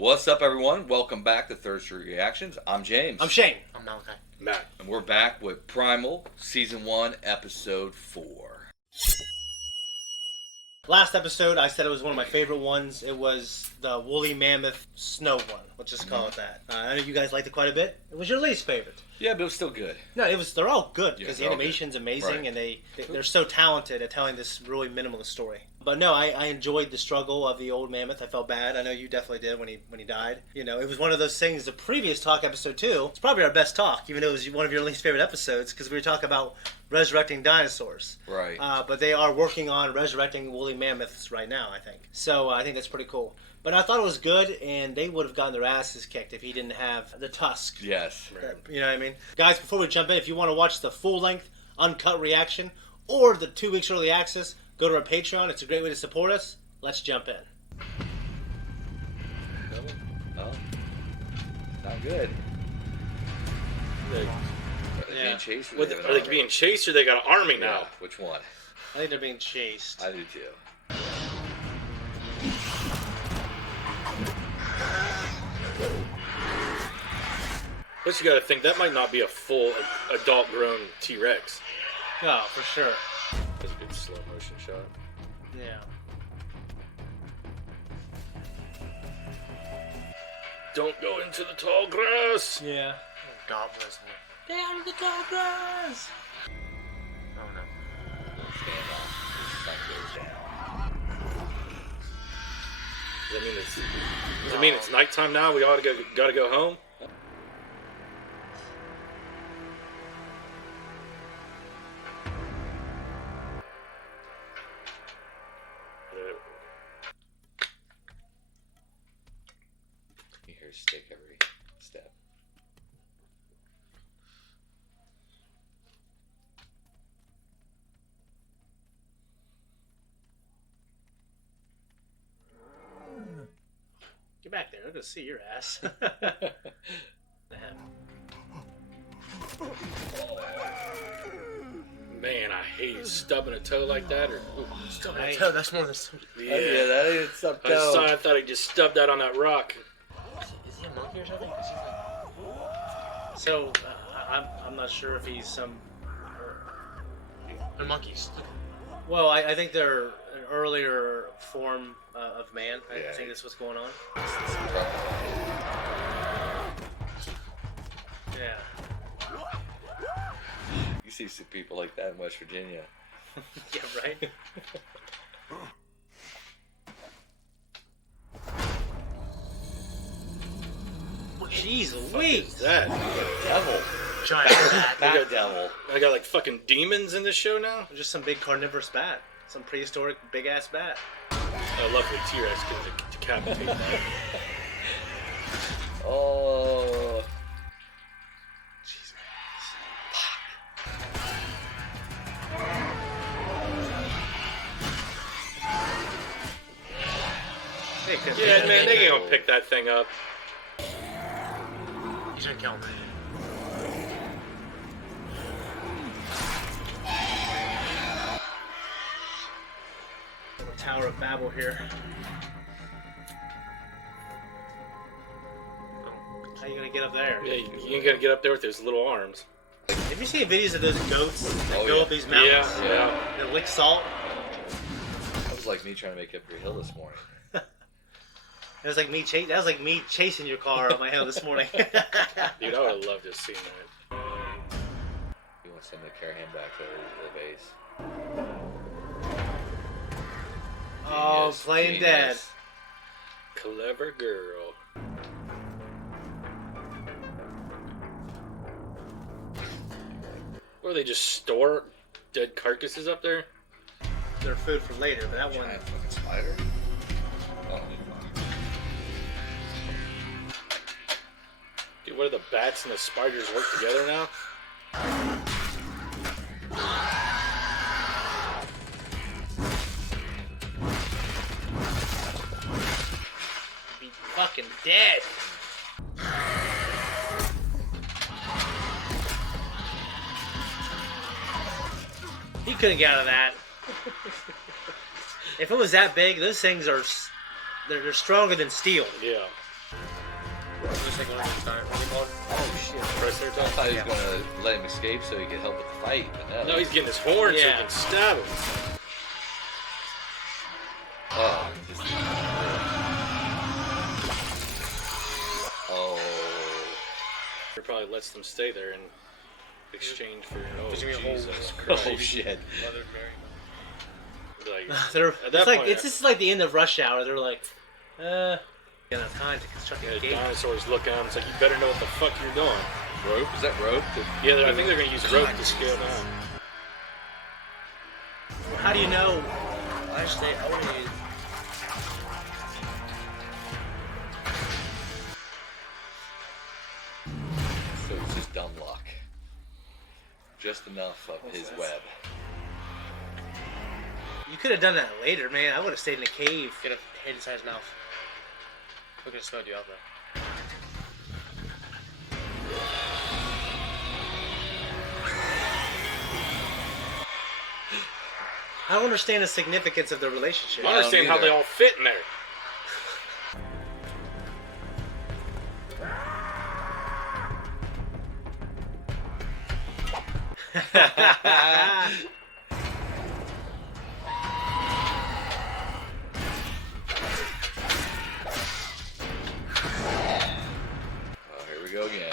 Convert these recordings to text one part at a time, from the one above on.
What's up, everyone? Welcome back to Third Street Reactions. I'm James. I'm Shane. I'm Malachi. Matt. And we're back with Primal, Season 1, Episode 4. Last episode, I said it was one of my favorite ones. It was the woolly mammoth snow one. Let's just call it that. I know you guys liked it quite a bit. It was your least favorite. Yeah, but it was still good. No, they're all good because Yeah, the animation's amazing, right. and they're so talented at telling this really minimalist story. But no, I enjoyed the struggle of the old mammoth. I felt bad. I know you definitely did when he died. You know, it was one of those things. The previous talk, episode 2, it's probably our best talk, even though it was one of your least favorite episodes, because we were talking about resurrecting dinosaurs. Right. But they are working on resurrecting woolly mammoths right now, I think. So I think that's pretty cool. But I thought it was good, and they would have gotten their asses kicked if he didn't have the tusk. Yes. You know what I mean? Guys, before we jump in, if you want to watch the full-length, uncut reaction, or the 2 weeks early access, go to our Patreon. It's a great way to support us. Let's jump in. Oh. Not good. Are they Yeah. being chased? Are they being chased or they got an army now? Yeah, which one? I think they're being chased. I do too. Plus, you got to think that might not be a full adult-grown T-Rex. Oh, for sure. That's a good slow motion shot. Yeah. Don't go into the tall grass. Yeah. Gobblers. Down to the tall grass. Oh no. Stand up. The sun goes down. Does it mean it's nighttime now? We gotta go home. You hear a stick every step. Get back there. I'm going to see your ass. Man, I hate stubbing a toe like that. Still got a toe. That's more than. Is Yeah, that ain't stuff I thought I just stubbed that on that rock. he a monkey or something? 'Cause he's like, So, I'm not sure if he's some... they're monkeys. Look. Well, I think they're an earlier form of man. I Yeah. think that's what's going on. Yeah. You see some people like that in West Virginia. Yeah, right? Jeez Louise! That Devil. Giant bat. Bat devil. I got like fucking demons in this show now. Just some big carnivorous bat. Some prehistoric big-ass bat. Luckily, T-Rex can decapitate that. Oh. They could Yeah, man, they ain't gonna pick that thing up. He's gonna kill him. Tower of Babel here. How you gonna get up there? Yeah, you ain't gonna get up there with those little arms. Have you seen videos of those goats that Oh, go yeah. up these mountains? Yeah. That lick salt? That was like me trying to make it up your hill this morning. That was like me chasing your car on my hill this morning. Dude, I would have loved to have seen that. You want to send the carry him back to the base. Oh, Genius, playing genius. Clever girl. Or they just store dead carcasses up there? They're food for later, but that one. Giant fucking spider. Oh, Dude, what do the bats and the spiders work together now? Be fucking dead. He couldn't get out of that. If it was that big, those things are they're stronger than steel. Yeah. Just like one at a time. What's it called? Oh shit! Press there, I Tom. thought he was gonna let him escape so he could help with the fight, but No, he's getting his horn so he Yeah. can stab him. Oh, just, oh, He probably lets them stay there in exchange for Just give me a whole- Jesus oh Christ. shit. Mother Mary. Like, They're, At that it's like point, it's just like the end of Rush Hour. They're like, enough time to construct yeah, a gate. dinosaurs look at him. It's like, you better know what the fuck you're doing. Rope? Is that rope? Yeah, I think they're gonna use rope to scale down. How do you know? Actually, I want to use. So it's just dumb luck. Just enough of his web. You could have done that later, man. I would have stayed in the cave. Get a head inside his mouth. We're gonna smell you out though. I don't understand the significance of the relationship. I don't understand how either. they all fit in there. Oh, here we go again.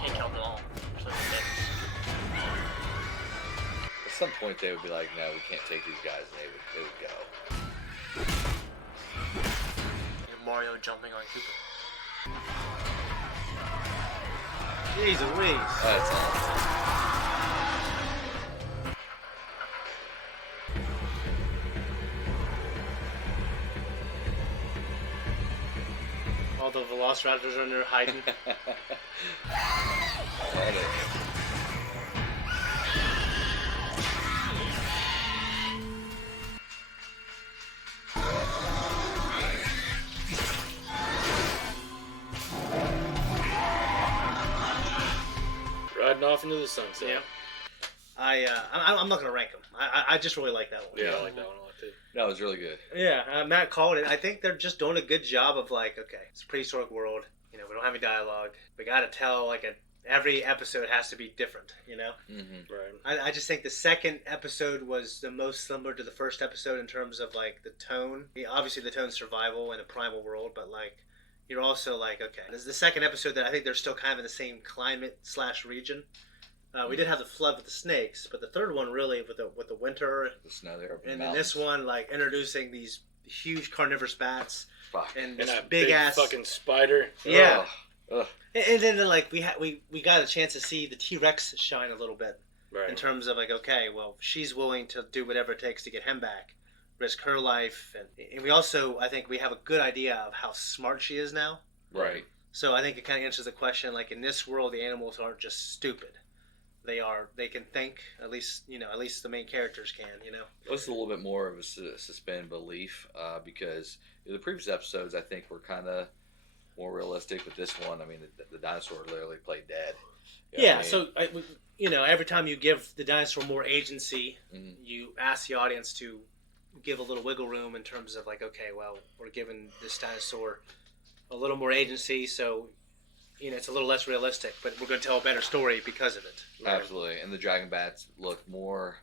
Can't count them all. There's like six. At some point they would be like, no, we can't take these guys, and they would go. And Mario jumping on Cooper. Jeez Louise. That's all. All the Velociraptors are in there hiding. Got it. Riding off into the sunset. Yeah. I'm not gonna rank them. I just really like that one. Yeah, I like that one a lot too. No, it was really good. Yeah, Matt called it. I think they're just doing a good job of like, okay, it's a prehistoric world. You know, we don't have any dialogue. We got to tell like every episode has to be different. You know, Mm-hmm. Right. I just think the second episode was the most similar to the first episode in terms of like the tone. Yeah, obviously, the tone's survival in a primal world, but like you're also like, okay, this is the second episode that I think they're still kind of in the same climate / region. We did have the flood with the snakes, but the third one really with the winter, The snow there. and then this one like introducing these huge carnivorous bats Fuck. and And this that big ass. fucking spider. Yeah. Ugh. And then like we got a chance to see the T-Rex shine a little bit Right. in terms of like, okay, well, she's willing to do whatever it takes to get him back, risk her life, and we also, I think we have a good idea of how smart she is now. Right. So I think it kind of answers the question, like in this world, the animals aren't just stupid. They can think, at least the main characters can, you know. This is a little bit more of a suspend belief because the previous episodes I think were kind of more realistic, but this one, I mean, the dinosaur literally played dead. You know Yeah, what I mean? so every time you give the dinosaur more agency, Mhm. you ask the audience to give a little wiggle room in terms of like, okay, well, we're giving this dinosaur a little more agency, so it's a little less realistic, but we're going to tell a better story because of it. Absolutely, and the dragon bats look more.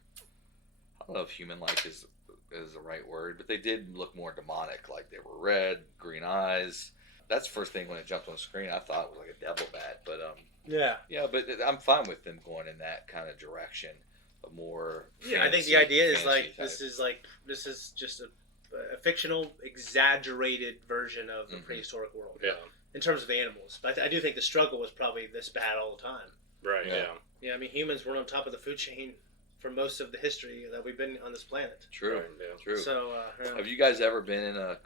I don't know if human-like is the right word, but they did look more demonic. Like they were red, green eyes. That's the first thing when it jumped on the screen. I thought it was like a devil bat, but Yeah. but I'm fine with them going in that kind of direction. A more Yeah, I think the idea is like this is just a fictional, exaggerated version of the Mhm. prehistoric world. Yeah. In terms of the animals, but I do think the struggle was probably this bad all the time. Right. Yeah. Yeah. Yeah, I mean humans weren't on top of the food chain for most of the history that we've been on this planet. True. Right, yeah. True. So, Have you guys ever been in a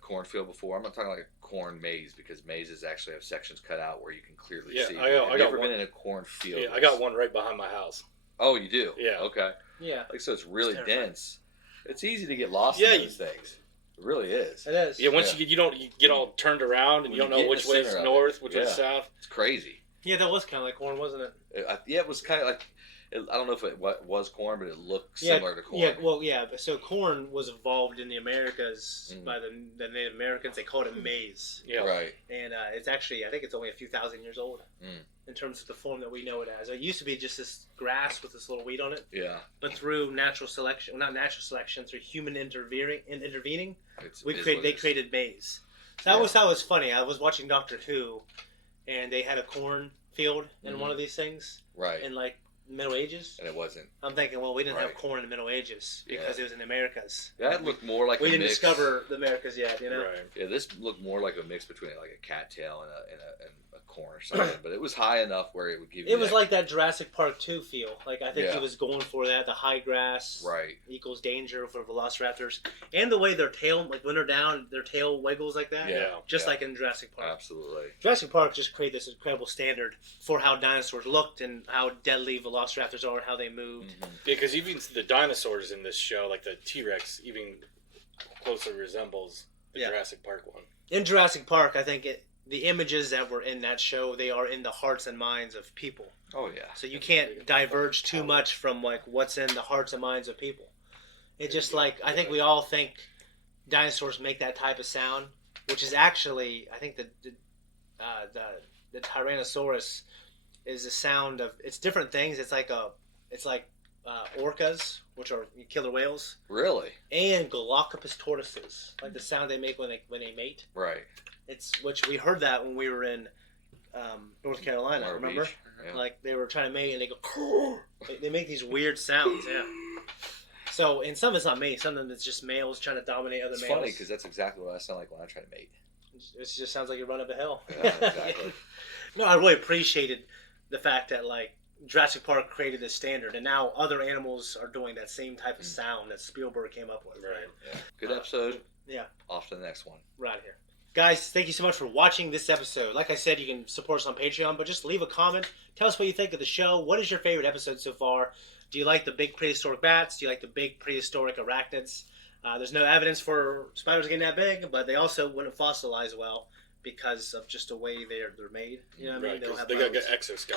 cornfield before? I'm not talking like a corn maze because mazes actually have sections cut out where you can clearly Yeah, see. I got Have you ever one. been in a cornfield? Yeah, I got one right behind my house. Oh, you do? Yeah. Okay. yeah, Like so, it's really It's terrifying. dense. It's easy to get lost Yeah, in those things. It really is. it is. Yeah, once Yeah. you get all turned around and When you don't you know get in which the way is center of it. north, which way is Yeah. south. It's crazy. Yeah, that was kind of like corn, wasn't it? Yeah, it was kind of like I don't know if it was corn, but it looked similar to corn. Yeah, well, yeah. So corn was evolved in the Americas Mm. by the Native Americans. They called it maize, Yeah. Right. and it's actually I think it's only a few thousand years old Mm. in terms of the form that we know it as. It used to be just this grass with this little weed on it, Yeah. but through natural selection, well, not natural selection, through human intervening, It's, they created maize. So I always thought it was funny. I was watching Doctor Who, and they had a corn field in one of these things Right. in like Middle Ages. And it wasn't. I'm thinking, well, we didn't have Right. corn in the Middle Ages because Yeah. it was in the Americas. That looked more like We a didn't mix. discover the Americas yet, you know. Right. Yeah, this looked more like a mix between like a cattail and a corn or something. But it was high enough where it would give you. It was like that Jurassic Park 2 feel. Like I think Yeah. he was going for that. The high grass right. equals danger for velociraptors, and the way their tail, like when they're down, their tail wiggles like that. Yeah. Just yeah. like in Jurassic Park. Absolutely. Jurassic Park just created this incredible standard for how dinosaurs looked and how deadly velociraptors are and how they moved. Mhm. Yeah, because even the dinosaurs in this show, like the T-Rex, even closely resembles the Yeah. Jurassic Park one. In Jurassic Park, I think the images that were in that show, they are in the hearts and minds of people. Oh yeah. So you can't diverge too much from like what's in the hearts and minds of people. It just like I think we all think dinosaurs make that type of sound, which is actually I think the Tyrannosaurus is the sound of it's different things. It's like orcas, which are killer whales, Really. and Galapagos tortoises, like the sound they make when they mate. Right. It's which we heard that when we were in North Carolina. Myrtle Remember? Beach. Yeah. Like they were trying to mate and they go. They make these weird sounds. Yeah. So in some it's not mate. Some of them it's just males trying to dominate other It's males. funny because that's exactly what I sound like when I try to mate. It just sounds like you're running up a hill. Yeah, exactly. No, I really appreciated the fact that like Jurassic Park created this standard, and now other animals are doing that same type of sound that Spielberg came up with. Right. Yeah. Good episode. Yeah. Off to the next one. Right here. Guys, thank you so much for watching this episode. Like I said, you can support us on Patreon, but just leave a comment. Tell us what you think of the show. What is your favorite episode so far? Do you like the big prehistoric bats? Do you like the big prehistoric arachnids? There's no evidence for spiders getting that big, but they also wouldn't fossilize well because of just the way they're made. You know what I mean? Right, They don't 'cause have they got bones. exoskeletons.